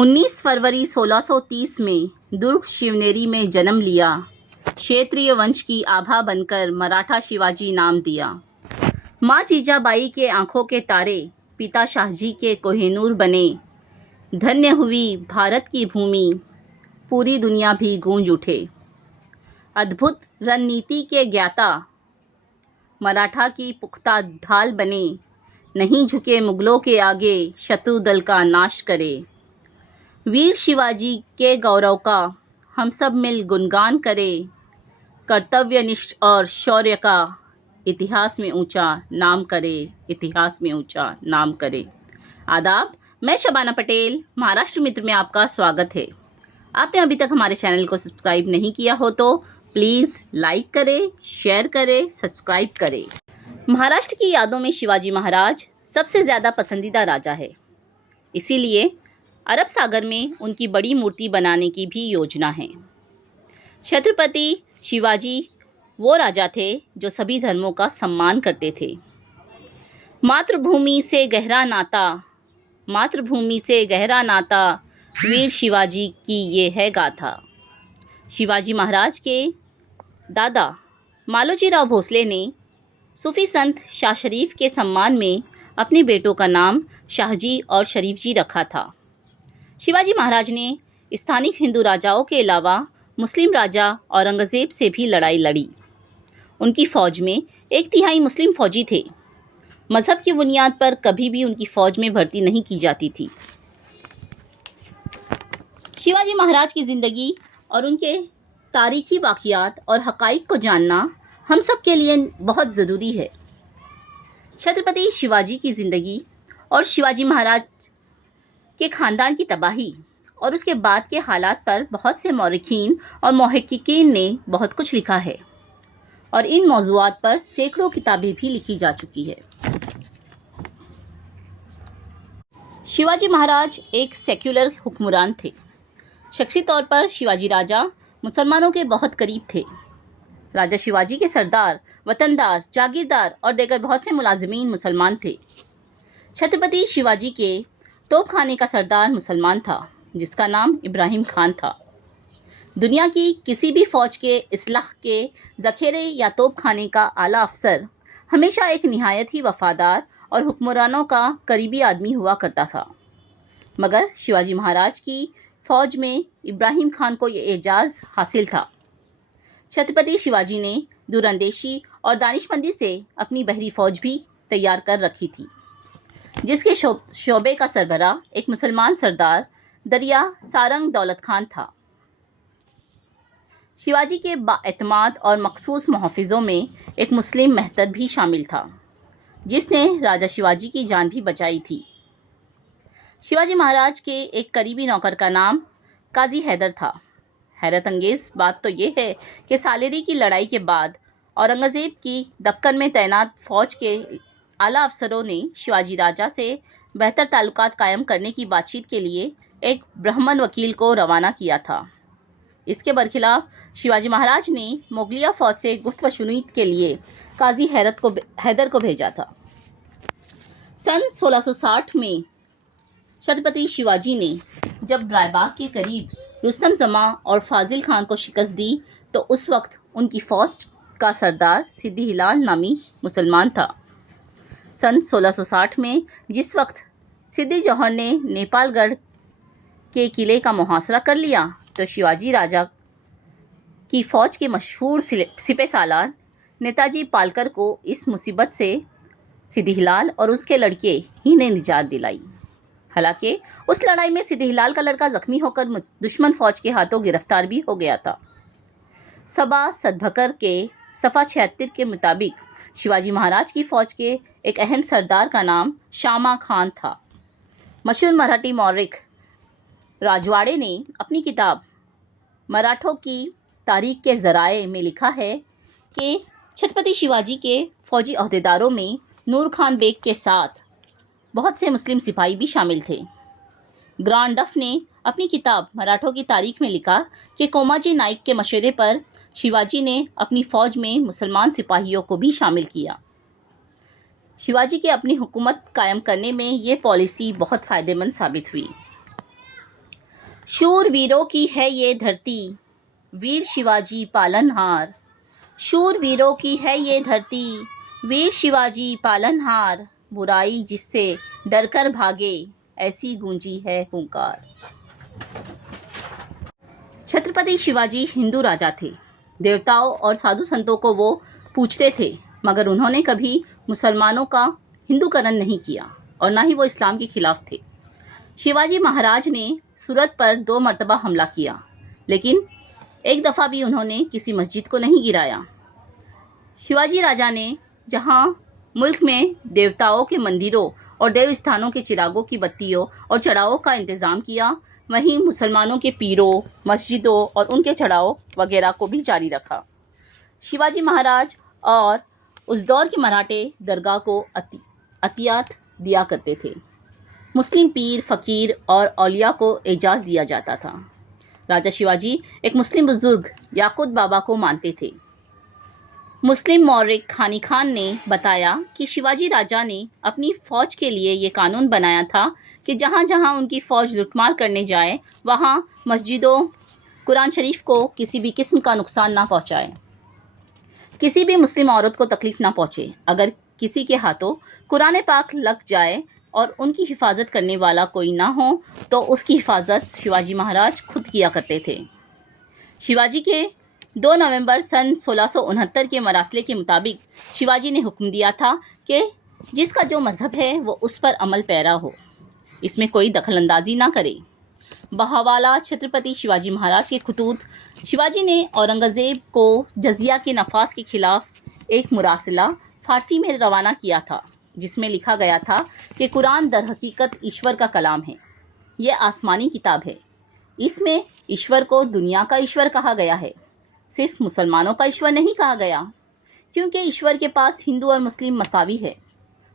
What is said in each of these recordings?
19 फरवरी 1630 में दुर्ग शिवनेरी में जन्म लिया। क्षेत्रीय वंश की आभा बनकर मराठा शिवाजी नाम दिया। माँ जीजाबाई के आंखों के तारे पिता शाहजी के कोहिनूर बने। धन्य हुई भारत की भूमि, पूरी दुनिया भी गूंज उठे। अद्भुत रणनीति के ज्ञाता मराठा की पुख्ता ढाल बने। नहीं झुके मुगलों के आगे, शत्रु दल का नाश करे। वीर शिवाजी के गौरव का हम सब मिल गुणगान करें। कर्तव्यनिष्ठ और शौर्य का इतिहास में ऊंचा नाम करे, इतिहास में ऊंचा नाम करे। आदाब, मैं शबाना पटेल, महाराष्ट्र मित्र में आपका स्वागत है। आपने अभी तक हमारे चैनल को सब्सक्राइब नहीं किया हो तो प्लीज़ लाइक करें, शेयर करें, सब्सक्राइब करें। महाराष्ट्र की यादों में शिवाजी महाराज सबसे ज़्यादा पसंदीदा राजा है। इसीलिए अरब सागर में उनकी बड़ी मूर्ति बनाने की भी योजना है। छत्रपति शिवाजी वो राजा थे जो सभी धर्मों का सम्मान करते थे। मातृभूमि से गहरा नाता, मातृभूमि से गहरा नाता, वीर शिवाजी की ये है गाथा। शिवाजी महाराज के दादा मालोजी राव भोसले ने सूफी संत शाह शरीफ के सम्मान में अपने बेटों का नाम शाहजी और शरीफ जी रखा था। शिवाजी महाराज ने स्थानीय हिंदू राजाओं के अलावा मुस्लिम राजा औरंगज़ेब से भी लड़ाई लड़ी। उनकी फ़ौज में 1/3 मुस्लिम फ़ौजी थे। मज़हब की बुनियाद पर कभी भी उनकी फ़ौज में भर्ती नहीं की जाती थी। शिवाजी महाराज की ज़िंदगी और उनके तारीख़ी वाक़ियात और हक़ाइक़ को जानना हम सब के लिए बहुत ज़रूरी है। छत्रपति शिवाजी की ज़िंदगी और शिवाजी महाराज के ख़ानदान की तबाही और उसके बाद के हालात पर बहुत से मौरखीन और मुहक्किकीन ने बहुत कुछ लिखा है और इन मौज़ूआत पर सैकड़ों किताबें भी लिखी जा चुकी है। शिवाजी महाराज एक सेक्युलर हुक्मरान थे। शख्सी तौर पर शिवाजी राजा मुसलमानों के बहुत करीब थे। राजा शिवाजी के सरदार, वतनदार, जागीरदार और देगर बहुत से मुलाजिमीन मुसलमान थे। छत्रपति शिवाजी के तोपखाने का सरदार मुसलमान था जिसका नाम इब्राहिम खान था। दुनिया की किसी भी फ़ौज के इस्लाह के ज़ख़ीरे या तोपखाने का आला अफसर हमेशा एक निहायत ही वफ़ादार और हुक्मरानों का करीबी आदमी हुआ करता था। मगर शिवाजी महाराज की फ़ौज में इब्राहिम खान को ये एजाज़ हासिल था। छत्रपति शिवाजी ने दूरंदेशी और दानिशमंदी से अपनी बहरी फ़ौज भी तैयार कर रखी थी, जिसके शोबे का सरबराह एक मुसलमान सरदार दरिया सारंग दौलत खान था। शिवाजी के बाएतमाद और मखसूस मुहफ़िज़ों में एक मुस्लिम महतर भी शामिल था, जिसने राजा शिवाजी की जान भी बचाई थी। शिवाजी महाराज के एक करीबी नौकर का नाम काजी हैदर था। हैरत अंगेज़ बात तो ये है कि सालेरी की लड़ाई के बाद औरंगज़ेब की दक्कन में तैनात फ़ौज के आला अफसरों ने शिवाजी राजा से बेहतर ताल्लुकात कायम करने की बातचीत के लिए एक ब्राह्मण वकील को रवाना किया था। इसके बरखिलाफ शिवाजी महाराज ने मुगलिया फ़ौज से गुफ्त व शुनीद के लिए काजी हैदर को भेजा था। सन 1660 में छत्रपति शिवाजी ने जब रायबाग के करीब रुस्तम जमा और फाजिल खान को शिकस्त दी तो उस वक्त उनकी फ़ौज का सरदार सिद्दी हिलाल नामी मुसलमान था। सन 1660 में जिस वक्त सिद्दी जौहर ने नेपालगढ़ के किले का मुहासरा कर लिया तो शिवाजी राजा की फ़ौज के मशहूर सिपहसालार नेताजी पालकर को इस मुसीबत से सिद्दी हिलाल और उसके लड़के ही ने निजात दिलाई। हालांकि उस लड़ाई में सिद्दी हिलाल का लड़का ज़ख्मी होकर दुश्मन फ़ौज के हाथों गिरफ्तार भी हो गया था। सबा सदभकर के सफ़ा 76 के मुताबिक शिवाजी महाराज की फ़ौज के एक अहम सरदार का नाम शामा खान था। मशहूर मराठी मौरख राजवाड़े ने अपनी किताब मराठों की तारीख के ज़राए में लिखा है कि छत्रपति शिवाजी के फ़ौजी अहदेदारों में नूर खान बेग के साथ बहुत से मुस्लिम सिपाही भी शामिल थे। ग्रांड डफ ने अपनी किताब मराठों की तारीख में लिखा कि कोमाजी नाइक के मशवरे पर शिवाजी ने अपनी फ़ौज में मुसलमान सिपाहियों को भी शामिल किया। शिवाजी के अपनी हुकूमत कायम करने में ये पॉलिसी बहुत फ़ायदेमंद साबित हुई। शूरवीरों की है ये धरती, वीर शिवाजी पालनहार। शूरवीरों की है ये धरती, वीर शिवाजी पालनहार। बुराई जिससे डरकर भागे, ऐसी गूंजी है हुंकार। छत्रपति शिवाजी हिंदू राजा थे। देवताओं और साधु संतों को वो पूजते थे, मगर उन्होंने कभी मुसलमानों का हिंदूकरण नहीं किया और ना ही वो इस्लाम के खिलाफ थे। शिवाजी महाराज ने सूरत पर 2 मरतबा हमला किया, लेकिन एक दफ़ा भी उन्होंने किसी मस्जिद को नहीं गिराया। शिवाजी राजा ने जहां मुल्क में देवताओं के मंदिरों और देव स्थानों के चिरागों की बत्तियों और चढ़ावों का इंतज़ाम किया, वहीं मुसलमानों के पीरों, मस्जिदों और उनके चढ़ाव वगैरह को भी जारी रखा। शिवाजी महाराज और उस दौर के मराठे दरगाह को अतियात दिया करते थे। मुस्लिम पीर, फ़कीर और औलिया को एजाज़ दिया जाता था। राजा शिवाजी एक मुस्लिम बुजुर्ग याकूत बाबा को मानते थे। मुस्लिम मौर्रिख खानी खान ने बताया कि शिवाजी राजा ने अपनी फ़ौज के लिए ये कानून बनाया था कि जहाँ जहाँ उनकी फ़ौज लुटमार करने जाए, वहाँ मस्जिदों, कुरान शरीफ को किसी भी किस्म का नुकसान ना पहुँचाए, किसी भी मुस्लिम औरत को तकलीफ़ ना पहुँचे। अगर किसी के हाथों कुरान पाक लग जाए और उनकी हिफाजत करने वाला कोई ना हो, तो उसकी हिफाजत शिवाजी महाराज खुद किया करते थे। शिवाजी के 2 नवंबर सन 1669 के मरासले के मुताबिक शिवाजी ने हुक्म दिया था कि जिसका जो मज़हब है वो उस पर अमल पैरा हो, इसमें कोई दखलंदाजी ना करे। बहवाला छत्रपति शिवाजी महाराज के खतूत शिवाजी ने औरंगज़ेब को जजिया के नफाज के खिलाफ एक मुरासला फ़ारसी में रवाना किया था, जिसमें लिखा गया था कि कुरान दर हकीकत ईश्वर का कलाम है। यह आसमानी किताब है। इसमें ईश्वर को दुनिया का ईश्वर कहा गया है, सिर्फ मुसलमानों का ईश्वर नहीं कहा गया, क्योंकि ईश्वर के पास हिंदू और मुस्लिम मसावी है।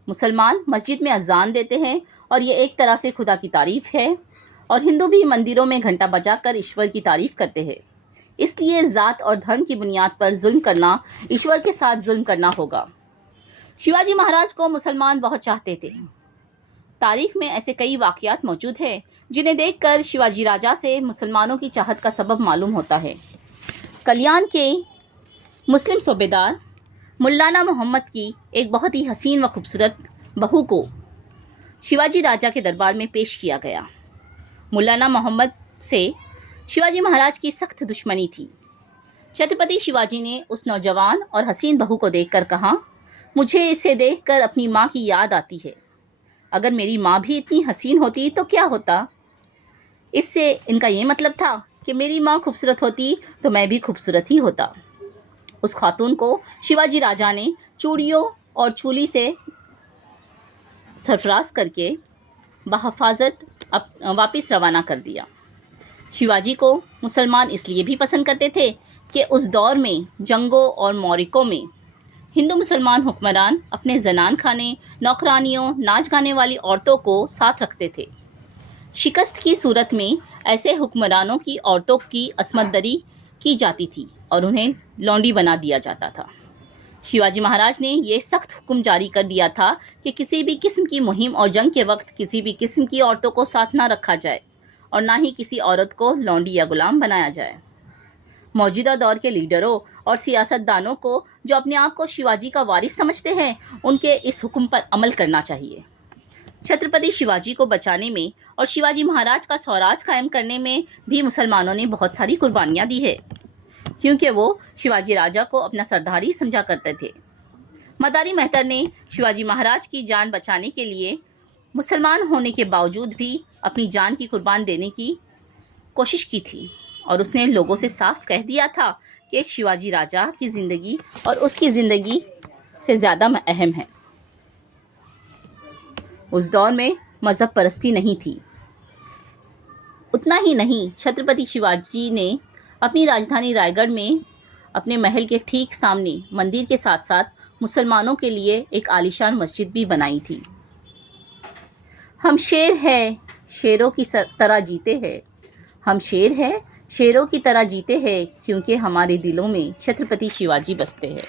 मुसलमान मस्जिद में अजान देते हैं और ये एक तरह से खुदा की तारीफ़ है, और हिंदू भी मंदिरों में घंटा बजाकर ईश्वर की तारीफ़ करते हैं। इसलिए ज़ात और धर्म की बुनियाद पर जुल्म करना ईश्वर के साथ जुल्म करना होगा। शिवाजी महाराज को मुसलमान बहुत चाहते थे। तारीख में ऐसे कई वाक़यात मौजूद हैं जिन्हें देखकर शिवाजी राजा से मुसलमानों की चाहत का सबब मालूम होता है। कल्याण के मुस्लिम सूबेदार मुल्लाना मोहम्मद की एक बहुत ही हसीन व खूबसूरत बहू को शिवाजी राजा के दरबार में पेश किया गया। मुल्लाना मोहम्मद से शिवाजी महाराज की सख्त दुश्मनी थी। छत्रपति शिवाजी ने उस नौजवान और हसीन बहू को देखकर कहा, मुझे इसे देखकर अपनी माँ की याद आती है। अगर मेरी माँ भी इतनी हसीन होती तो क्या होता। इससे इनका ये मतलब था कि मेरी माँ खूबसूरत होती तो मैं भी खूबसूरत ही होता। उस खातून को शिवाजी राजा ने चूड़ियों और चूली से सरफराज करके बहफाजत वापस रवाना कर दिया। शिवाजी को मुसलमान इसलिए भी पसंद करते थे कि उस दौर में जंगों और मौरिकों में हिंदू मुसलमान हुक्मरान अपने जनान खाने, नौकरानियों, नाच गाने वाली औरतों को साथ रखते थे। शिकस्त की सूरत में ऐसे हुक्मरानों की औरतों की असमत दरी की जाती थी और उन्हें लौंडी बना दिया जाता था। शिवाजी महाराज ने ये सख्त हुक्म जारी कर दिया था कि किसी भी किस्म की मुहिम और जंग के वक्त किसी भी किस्म की औरतों को साथ ना रखा जाए और ना ही किसी औरत को लौंडी या गुलाम बनाया जाए। मौजूदा दौर के लीडरों और सियासतदानों को जो अपने आप को शिवाजी का वारिस समझते हैं, उनके इस हुक्म पर अमल करना चाहिए। छत्रपति शिवाजी को बचाने में और शिवाजी महाराज का स्वराज कायम करने में भी मुसलमानों ने बहुत सारी कुर्बानियाँ दी है, क्योंकि वो शिवाजी राजा को अपना सरदारी समझा करते थे। मदारी मेहतर ने शिवाजी महाराज की जान बचाने के लिए मुसलमान होने के बावजूद भी अपनी जान की कुर्बान देने की कोशिश की थी और उसने लोगों से साफ कह दिया था कि शिवाजी राजा की ज़िंदगी और उसकी ज़िंदगी से ज़्यादा अहम है। उस दौर में मज़हब परस्ती नहीं थी। उतना ही नहीं, छत्रपति शिवाजी ने अपनी राजधानी रायगढ़ में अपने महल के ठीक सामने मंदिर के साथ साथ मुसलमानों के लिए एक आलीशान मस्जिद भी बनाई थी। हम शेर हैं, शेरों की तरह जीते हैं। हम शेर हैं, शेरों की तरह जीते हैं, क्योंकि हमारे दिलों में छत्रपति शिवाजी बसते हैं।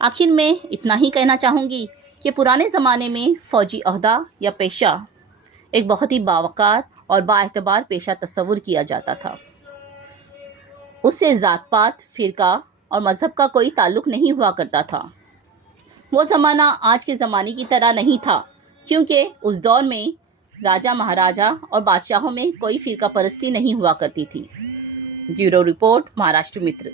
आखिर में इतना ही कहना चाहूँगी कि पुराने ज़माने में फ़ौजी ओहदा या पेशा एक बहुत ही बावकार और बाएतबार पेशा तस्वुर किया जाता था। उससे ज़ात पात, फ़िरका और मज़हब का कोई ताल्लुक़ नहीं हुआ करता था। वो ज़माना आज के ज़माने की तरह नहीं था, क्योंकि उस दौर में राजा महाराजा और बादशाहों में कोई फ़िरका परस्ती नहीं हुआ करती थी। ब्यूरो रिपोर्ट, महाराष्ट्र मित्र।